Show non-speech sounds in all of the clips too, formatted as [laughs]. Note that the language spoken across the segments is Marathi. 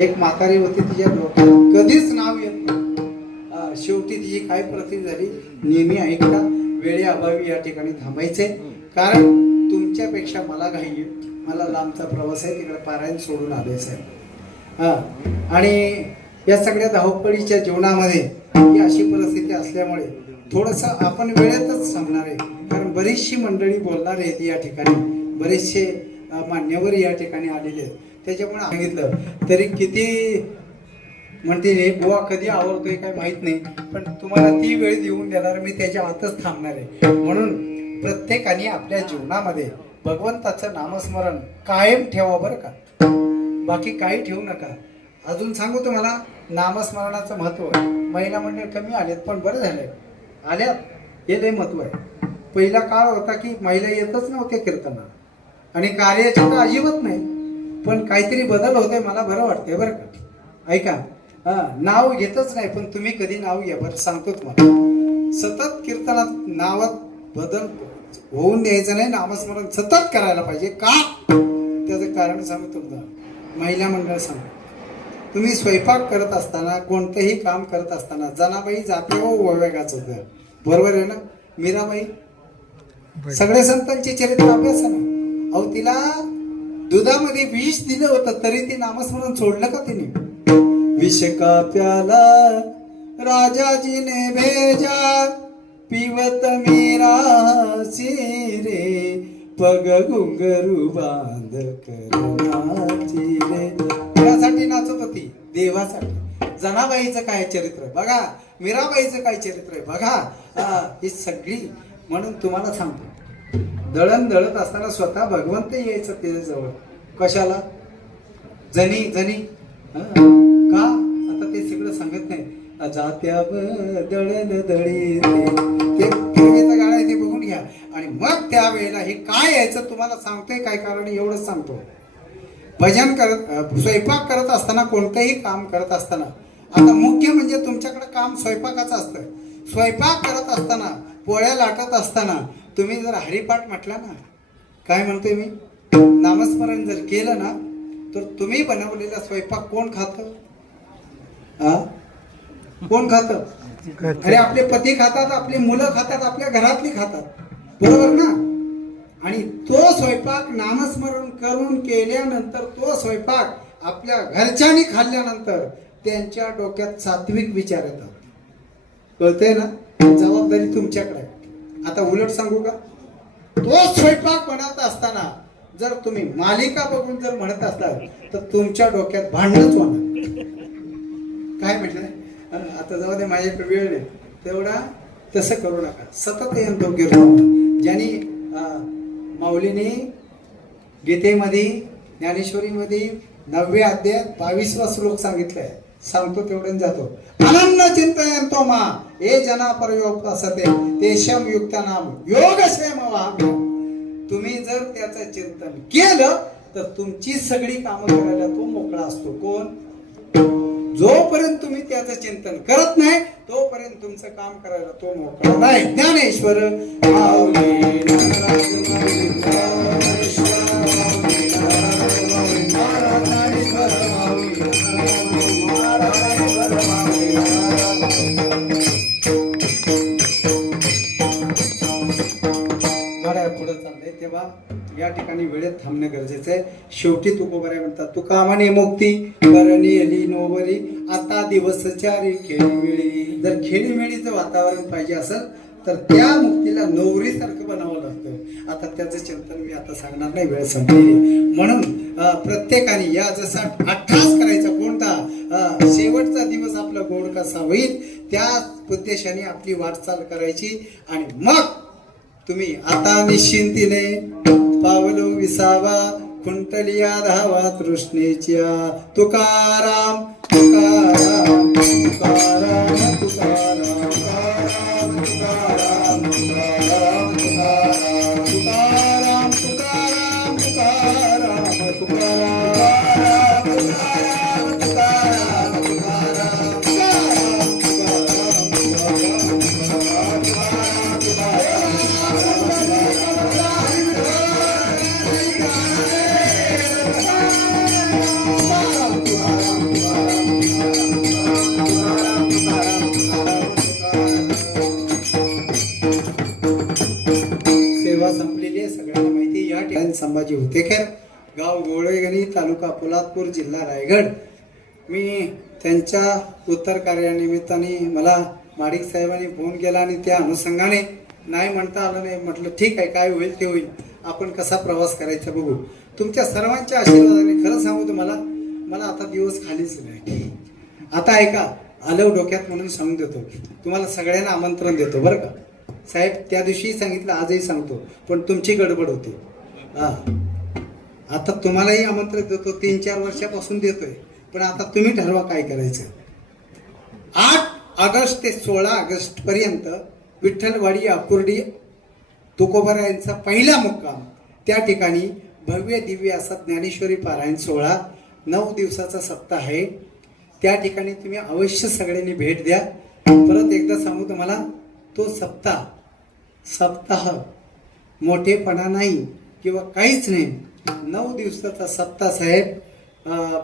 एक म्हातारी होती तिच्या डोक्यात. कधीच नाव येत नाही. शेवटी तिची काय प्रती झाली? नेहमी ऐकता वेळेअभावी या ठिकाणी थांबायचे. कारण तुमच्यापेक्षा मला घाई मला लांबचा प्रवास आहे तिकडे पारायण सोडून आलोय साहेब. हा आणि या सगळ्या धावपळीच्या जीवनामध्ये ही अशी परिस्थिती असल्यामुळे थोडस आपण वेळेतच सांगणार आहे. कारण बरीचशी मंडळी बोलणार आहेत या ठिकाणी. बरेचसे मान्यवर या ठिकाणी आलेले आहेत. त्याच्यामुळे सांगितलं. तरी किती म्हणते हे बुवा कधी आवडतोय काय माहीत नाही पण तुम्हाला ती वेळ देऊन देणार मी त्याच्या आतच थांबणार आहे. म्हणून प्रत्येकाने आपल्या जीवनामध्ये भगवंताचं नामस्मरण कायम ठेवा बरं का. बाकी काही ठेवू नका. अजून सांगू तुम्हाला नामस्मरणाचं महत्त्व महिला मंडळ म्हणजे कमी आलेत पण बरं झालंय. आल्यात हे लय महत्त्व आहे. पहिला काळ होता की महिला येतच नव्हत्या कीर्तना आणि कार्याची तर अजिबात नाही. पण काहीतरी बदल होतोय मला बरं वाटतंय बरं का? ऐका हा नाव घेतच नाही पण तुम्ही कधी नाव घ्या बरं सांगतो तुम्हाला. सतत कीर्तनात नावात बदल होऊन द्यायचं नाही नामस्मरण सतत करायला पाहिजे. का? त्याचं कारण सांगतो तुम्हाला. महिला मंडळ सांगतो. तुम्ही स्वयंपाक करत असताना कोणतंही काम करत असताना जनाबाई जाते हो वेगाच होतं बरोबर आहे ना? मीराबाई? सगळे संतांचे चरित्र अभ्यास ना? अहो तिला दुधामध्ये विष दिलं होतं तरी ती नामस्मरण सोडलं का तिने? विष का प्याला राजाजीने भेजा पिवत मीरा रे पग घुंगरू बांध करणाची रे. कोणासाठी नाचत होती देवासाठी. जनाबाईचं काय चरित्र? बघा मीराबाईचं काय चरित्र आहे? बघा. हा, ही सगळी म्हणून तुम्हाला सांगतो. दळण दळत असताना स्वतः भगवंत यायचं त्याच्याजवळ कशाला? जनी जनी. का? आता ते सगळं सांगत नाही. जात्या दळण दळी ते गाणं आहे ते बघून घ्या. आणि मग त्यावेळेला हे काय यायचं तुम्हाला सांगतोय काय? कारण एवढंच सांगतो. भजन करत स्वयंपाक करत असताना कोणतंही काम करत असताना. आता मुख्य म्हणजे तुमच्याकडे काम स्वयंपाकाचं असतं. स्वयंपाक करत असताना पोळ्या लाटत असताना तुम्ही जर हरिपाठ म्हटला ना काय म्हणतोय मी? नामस्मरण जर केलं ना तर तुम्ही बनवलेला स्वयंपाक कोण खातं? कोण खातं? अरे आपले पती खातात आपली मुलं खातात आपल्या घरातली खातात. बरोबर ना? आणि तो स्वयंपाक नामस्मरण करून केल्यानंतर तो स्वयंपाक आपल्या घरच्यांनी खाल्ल्यानंतर त्यांच्या डोक्यात सात्विक विचार येतात. कळतंय ना? जबाबदारी तुमच्याकडे आता उलट सांगू का? तो स्वयंपाक बनवत असताना जर तुम्ही मालिका बघून जर म्हणत असाल तर तुमच्या डोक्यात भांडणच होणार. काय म्हटलं? आता जाऊ दे माझ्याकडे वेळ नाही. तेवढा तसं करू नका. सतत यंतो ज्यांनी माऊलीने गीतेमध्ये ज्ञानेश्वरीमध्ये नववे अध्याय बावीसवा श्लोक सांगितलाय. सांगतो तेवढं जातो. अनन्न चिंतयंतो मा हे जना पर्योपासते तेशम युक्त नाम योगक्षेम व्हावे तुम्ही जर त्याचं चिंतन केलं तर तुमची सगळी कामं करायला तो मोकळा असतो. कोण? जोपर्यंत तुम्ही त्याचं चिंतन करत नाही तोपर्यंत तुमचं काम करायला तो मोकळा नाही. ज्ञानेश्वर शेवटी तुकोबराय म्हणतात. तुका म्हणे मुक्ती करणी एली नोवरी आता दिवस चारी खेळीमेळी. जर खेळीमेळीचं वातावरण पाहिजे असेल तर त्या मुक्तीला नोवरीसारखं बनावं लागतं. आता त्याचं चिंतन मी आता सांगणार नाही वेळ संपली. म्हणून प्रत्येकाने या जसा अठ्ठास करायचा कोणता शेवटचा दिवस आपला गोड कसा होईल त्या उद्देशाने आपली वाटचाल करायची. आणि मग तुम्ही आता निश्चिंतीने पावलो विसावा कुंटलिया धावा तृष्णेच्या तुकाराम तुकाराम तुकाराम तुकाराम. तालुका पोलादपूर जिल्हा रायगड. मी त्यांच्या उत्तर कार्यानिमित्ताने मला माडिक साहेबांनी फोन केला आणि त्या अनुषंगाने नाही म्हणता आलं नाही. म्हटलं ठीक आहे काय होईल ते होईल. आपण कसा प्रवास करायचा बघू. तुमच्या सर्वांच्या आशीर्वादाने खरं सांगू तुम्हाला मला आता दिवस खालीच नाही. आता ऐका आलं डोक्यात म्हणून सांगून देतो. तुम्हाला सगळ्यांना आमंत्रण देतो बरं का? साहेब त्या दिवशीही सांगितलं आजही सांगतो. पण तुमची गडबड होती. हां. आता तुम्हालाही आमंत्रण देतो तीन चार वर्षापासून देतोय. पण आता तुम्ही ठरवा काय करायचं. आठ ऑगस्ट ते सोळा ऑगस्ट पर्यंत विठ्ठलवाडी अकुर्डी तुकोबरा यांचा पहिला मुक्काम. त्या ठिकाणी भव्य दिव्य असा ज्ञानेश्वरी पारायण सोहळा नऊ दिवसाचा सप्ताह आहे. त्या ठिकाणी तुम्ही अवश्य सगळ्यांनी भेट द्या. परत एकदा सांगू तुम्हाला तो सप्ताह सप्ताह मोठेपणा नाही किंवा काहीच नाही. नऊ दिवसाचा सप्ताह साहेब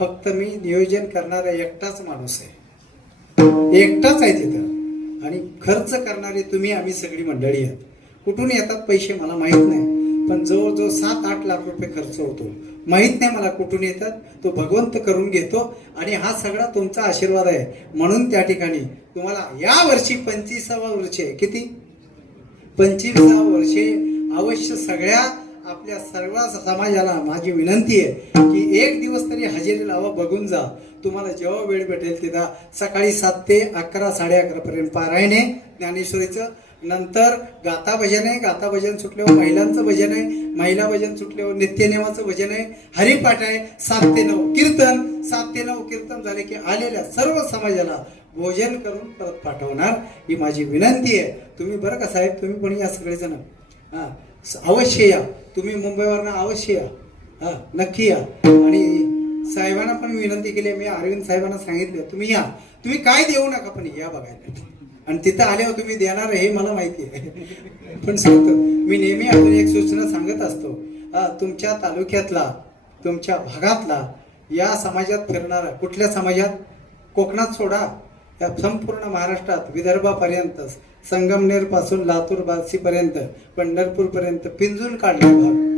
फक्त मी नियोजन करणारा एकटाच माणूस आहे. एकटाच आहे तिथं. आणि खर्च करणारे तुम्ही आम्ही सगळी मंडळी आहात. कुठून येतात पैसे मला माहीत नाही. पण जवळजवळ सात आठ लाख रुपये खर्च होतो. माहीत नाही मला कुठून येतात. तो भगवंत करून घेतो. आणि हा सगळा तुमचा आशीर्वाद आहे. म्हणून त्या ठिकाणी तुम्हाला या वर्षी पंचवीसावा वर्ष आहे. किती? पंचवीसा वर्षे अवश्य सगळ्या आपल्या सर्व समाजाला माझी विनंती आहे की एक दिवस तरी हजेरी लावा बघून जा. तुम्हाला जेव्हा वेळ भेटेल तिथं सकाळी सात ते अकरा साडे अकरा पर्यंत पारायण आहे ज्ञानेश्वरीचं. नंतर गाथा भजन आहे गाथा भजन सुटल्यावर महिलांचं भजन आहे महिला भजन सुटल्यावर नित्यनेमाचं भजन आहे हरिपाठ आहे सात ते नऊ कीर्तन सात ते नऊ कीर्तन झाले की आलेल्या सर्व समाजाला भोजन करून परत पाठवणार ही माझी विनंती आहे. तुम्ही बरं का साहेब? तुम्ही पण या सगळेजण. हां. अवश्य या. तुम्ही मुंबईवरनं अवश्य या. हां नक्की या. आणि साहेबांना पण मी विनंती केली मी अरविंद साहेबांना सांगितलं तुम्ही या. तुम्ही काय देऊ नका पण या बघायला. आणि तिथं आल्यावर तुम्ही देणार हे मला माहिती आहे. [laughs] पण सांगतो मी नेहमी अजून एक सूचना सांगत असतो. तुमच्या तालुक्यातला तुमच्या भागातला या समाजात फिरणारा कुठल्या समाजात? कोकणात सोडा. या संपूर्ण महाराष्ट्रात विदर्भापर्यंत संगमनेरपासून लातूर बार्शीपर्यंत पंढरपूरपर्यंत पिंजून काढले भाग.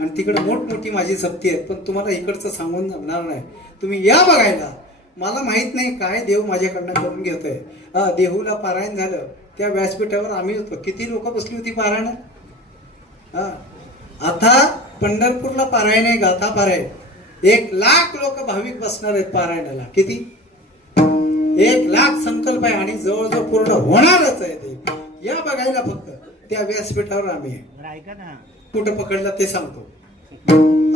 आणि तिकडे मोठमोठी माझी सप्ती आहेत पण तुम्हाला इकडचं सांगून जमणार नाही. तुम्ही या बघायला. मला माहीत नाही काय देव माझ्याकडनं करून घेतोय. हा देहूला पारायण झालं. त्या व्यासपीठावर आम्ही होतो. किती लोक बसली होती पारायण? हा. आता पंढरपूरला पारायण आहे गाथा पारायण. एक लाख लोक भाविक बसणार आहेत पारायणाला. किती? एक लाख संकल्प आहे आणि जवळजवळ पूर्ण होणारच आहे ते. या बघायला फक्त त्या व्यासपीठावर आम्ही कुठं पकडला ते सांगतो.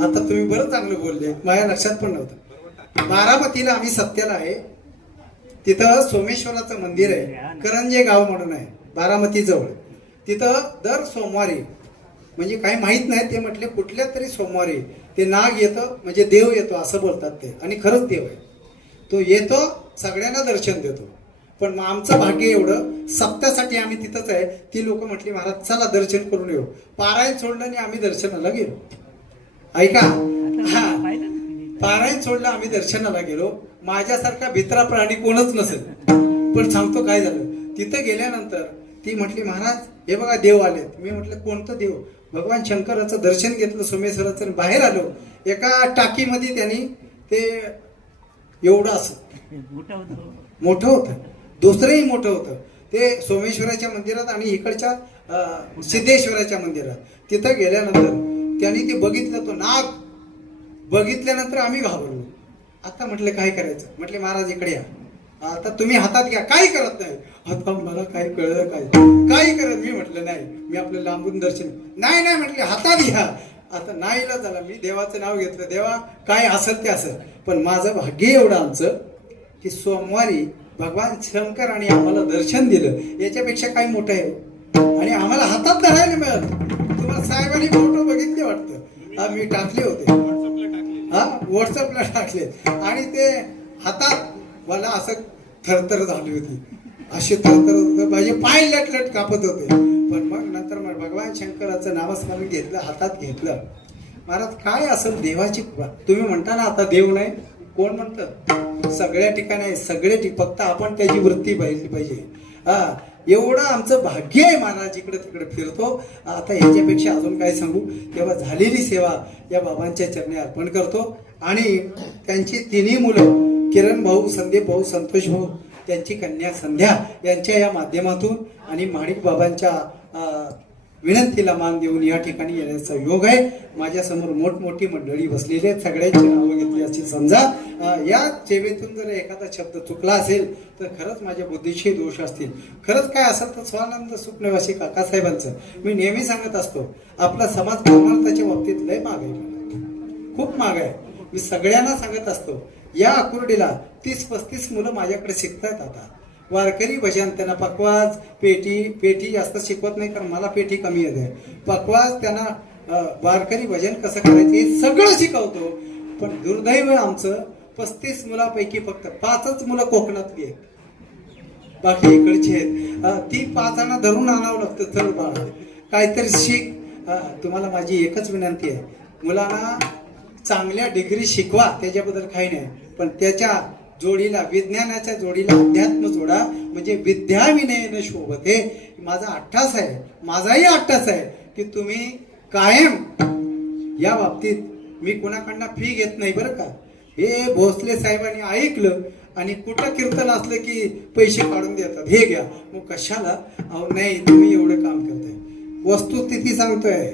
आता तुम्ही बरं चांगलं बोलले. माझ्या लक्षात पण नव्हतं. बारामतीला आम्ही सत्याला आहे. तिथं सोमेश्वराचं मंदिर आहे. करंजे गाव म्हणून आहे. बारामती जवळ. तिथं दर सोमवारी म्हणजे काही माहीत नाही ते म्हटले कुठल्या तरी सोमवारी ते नाग येतं म्हणजे देव येतो असं बोलतात ते. आणि खरंच देव आहे. तो येतो सगळ्यांना दर्शन देतो. पण मग आमचं भाग्य एवढं सप्त्यासाठी आम्ही तिथंच आहे. ती लोक म्हटली महाराज चला दर्शन करून येऊ. पारायण सोडलं आणि आम्ही दर्शनाला गेलो. ऐका. हा. पारायण सोडलं आम्ही दर्शनाला गेलो. माझ्यासारखा भित्रा प्राणी कोणच नसेल. पण सांगतो काय झालं? तिथं गेल्यानंतर ती म्हटली महाराज हे बघा देव आलेत. मी म्हटलं कोणतं देव? भगवान शंकराचं दर्शन घेतलं सोमेश्वराचं बाहेर आलो. एका टाकीमध्ये त्यांनी ते एवढं असं. मोठं होतं. दुसरंही मोठं होतं. ते सोमेश्वराच्या मंदिरात आणि इकडच्या सिद्धेश्वराच्या मंदिरात. तिथं गेल्यानंतर त्यांनी ते बघितलं तो नाग. बघितल्यानंतर आम्ही घाबरलो. आता म्हटलं काय करायचं? म्हटले महाराज इकडे या. आता तुम्ही हातात घ्या. काही करत नाही. आता मला काय कळलं काय? काही करत मी म्हटलं नाही. मी आपलं लांबून दर्शन नाही नाही म्हटले हातात घ्या. आता नाहीला झाला मी देवाचं नाव घेतलं. देवा काय असेल ते असेल. पण माझं भाग्य एवढं आमचं की सोमवारी भगवान शंकर आणि आम्हाला दर्शन दिलं. याच्यापेक्षा काय मोठं आहे. आणि आम्हाला हातात धरायला मिळत. तुम्हाला साहेबांनी फोटो बघितले वाटतं. हा मी टाकले होते. हा व्हॉट्सअपला टाकले. आणि ते हातात मला असं थरथर झाली होती. असे थरथर होतं. माझे पाय लटलट कापत होते. पण मग नंतर मग भगवान शंकराचं नामस्मरण घेतलं हातात घेतलं. महाराज काय असेल देवाची कृपा? तुम्ही म्हणता ना आता देव नाही. कोण म्हणतं? सगळ्या ठिकाणी सगळे फक्त आपण त्याची वृत्ती पाहिली पाहिजे. हा एवढं आमचं भाग्य आहे महाराज इकडे तिकडे फिरतो. आता ह्याच्यापेक्षा अजून काय सांगू? तेव्हा झालेली सेवा या बाबांच्या चरणी अर्पण करतो. आणि त्यांची तिन्ही मुलं किरण भाऊ संदीप भाऊ संतोष भाऊ त्यांची कन्या संध्या यांच्या या माध्यमातून आणि माणिक बाबांच्या विनंतीला मान देऊन या ठिकाणी येण्याचा योग आहे. माझ्यासमोर मोठमोठी मंडळी बसलेली आहेत. सगळ्यांची नावं घेतली अशी समजा. या सेवेतून जर एखादा शब्द चुकला असेल तर खरंच माझ्या बुद्धीशी दोष असतील. खरंच काय असेल तर स्वानंद सुखनिवासी काकासाहेबांचं. मी नेहमी सांगत असतो आपला समाज परमार्थाच्या बाबतीत लय माग आहे. खूप माग आहे. मी सगळ्यांना सांगत असतो या अकुर्डीला तीस पस्तीस मुलं माझ्याकडे शिकतात आता. वारकरी भजन त्यांना पकवाज पेटी पेटी जास्त शिकवत नाही कारण मला पेटी कमी येते. पकवाज त्यांना वारकरी भजन कसं करायचं हे सगळं शिकवतो. पण दुर्दैव आमचं पस्तीस मुलापैकी फक्त पाचच मुलं कोकणातली आहेत बाकी इकडची आहेत. ती पाचांना धरून आणावं लागतं. चल बाळा काहीतरी शिक. तुम्हाला माझी एकच विनंती आहे. मुलांना चांगल्या डिग्री शिकवा त्याच्याबद्दल काही नाही. पण त्याच्या जोडीला विज्ञानाच्या जोडीला अध्यात्म जोडा म्हणजे विद्या विनयन शोभते. माझा अठ्ठास आहे माझाही अठ्ठास आहे की तुम्ही कायम या बाबतीत मी कोणाकडनं फी घेत नाही बरं का? हे भोसले साहेबांनी ऐकलं आणि कुठं कीर्तन असलं की पैसे काढून देतात? हे घ्या. मग कशाला? अहो नाही तुम्ही एवढं काम करताय. वस्तुस्थिती सांगतोय.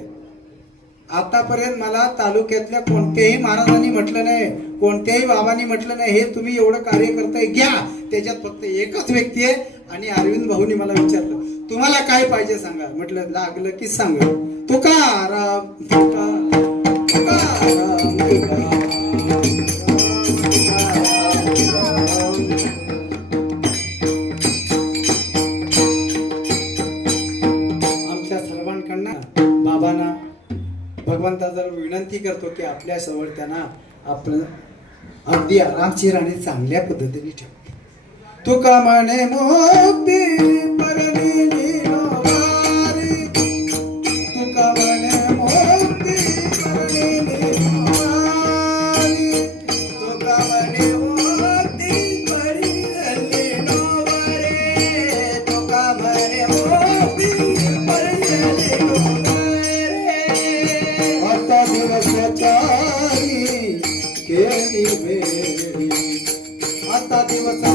आतापर्यंत मला तालुक्यातल्या कोणत्याही महाराजांनी म्हटलं नाही कोणत्याही बाबांनी म्हटलं नाही हे तुम्ही एवढं कार्य करताय घ्या. त्याच्यात फक्त एकच व्यक्ती आहे आणि अरविंद भाऊनी मला विचारलं तुम्हाला काय पाहिजे सांगा? म्हटलं लागलं की सांग. तुकाराम तुका तुकाराम तुकाराम. जर विनंती करतो की आपल्या जवळ त्यांना आपण अगदी आरामशीर आणि चांगल्या पद्धतीने ठेव. तुका म्हणे मोक्ती परली दिवसाचारी